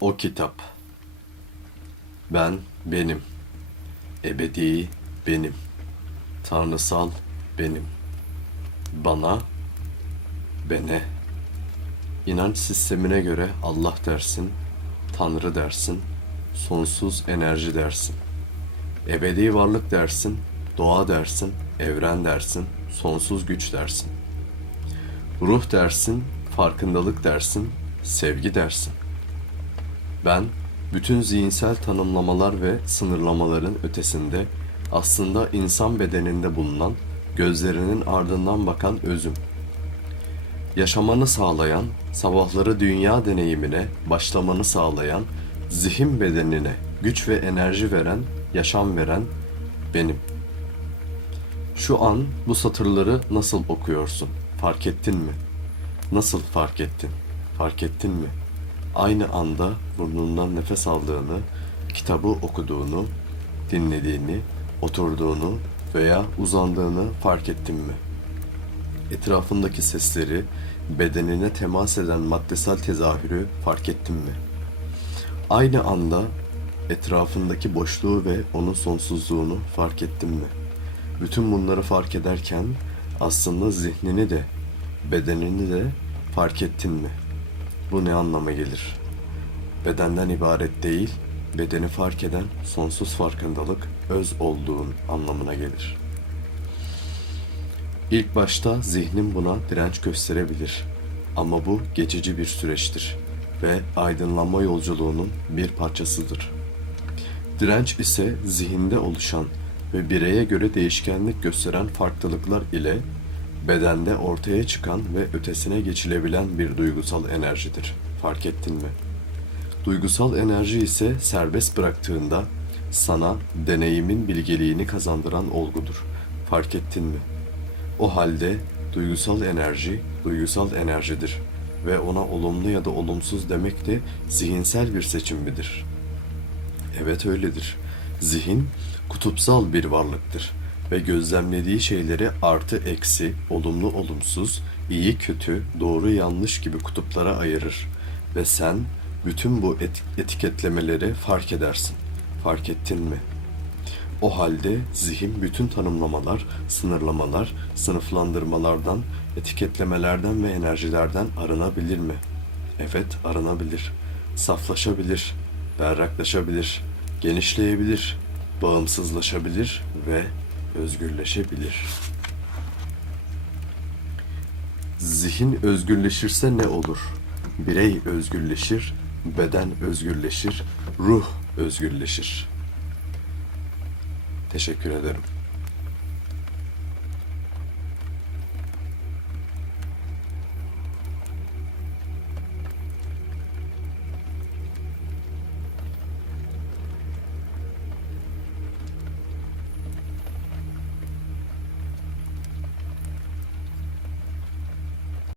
O kitap. Ben benim. Ebedi benim. Tanrısal benim. Bana, bene. İnanç sistemine göre Allah dersin, Tanrı dersin, sonsuz enerji dersin. Ebedi varlık dersin, doğa dersin, evren dersin, sonsuz güç dersin. Ruh dersin, farkındalık dersin, sevgi dersin. Ben bütün zihinsel tanımlamalar ve sınırlamaların ötesinde aslında insan bedeninde bulunan, gözlerinin ardından bakan özüm. Yaşamanı sağlayan, sabahları dünya deneyimine başlamanı sağlayan, zihin bedenine güç ve enerji veren, yaşam veren benim. Şu an bu satırları nasıl okuyorsun? Fark ettin mi? Nasıl fark ettin? Fark ettin mi? Aynı anda burnundan nefes aldığını, kitabı okuduğunu, dinlediğini, oturduğunu veya uzandığını fark ettin mi? Etrafındaki sesleri, bedenine temas eden maddesel tezahürü fark ettin mi? Aynı anda etrafındaki boşluğu ve onun sonsuzluğunu fark ettin mi? Bütün bunları fark ederken aslında zihnini de, bedenini de fark ettin mi? Bu ne anlama gelir? Bedenden ibaret değil, bedeni fark eden sonsuz farkındalık öz olduğun anlamına gelir. İlk başta zihnin buna direnç gösterebilir. Ama bu geçici bir süreçtir ve aydınlanma yolculuğunun bir parçasıdır. Direnç ise zihinde oluşan ve bireye göre değişkenlik gösteren farklılıklar ile bedende ortaya çıkan ve ötesine geçilebilen bir duygusal enerjidir. Fark ettin mi? Duygusal enerji ise serbest bıraktığında sana deneyimin bilgeliğini kazandıran olgudur. Fark ettin mi? O halde duygusal enerji duygusal enerjidir ve ona olumlu ya da olumsuz demek de zihinsel bir seçim midir? Evet öyledir. Zihin kutupsal bir varlıktır ve gözlemlediği şeyleri artı eksi, olumlu olumsuz, iyi kötü, doğru yanlış gibi kutuplara ayırır ve sen bütün bu et- etiketlemeleri fark edersin. Fark ettin mi? O halde zihin bütün tanımlamalar, sınırlamalar, sınıflandırmalardan, etiketlemelerden ve enerjilerden arınabilir mi? Evet, arınabilir. Saflaşabilir, berraklaşabilir, genişleyebilir, bağımsızlaşabilir ve özgürleşebilir. Zihin özgürleşirse ne olur? Birey özgürleşir, beden özgürleşir, ruh özgürleşir. Teşekkür ederim.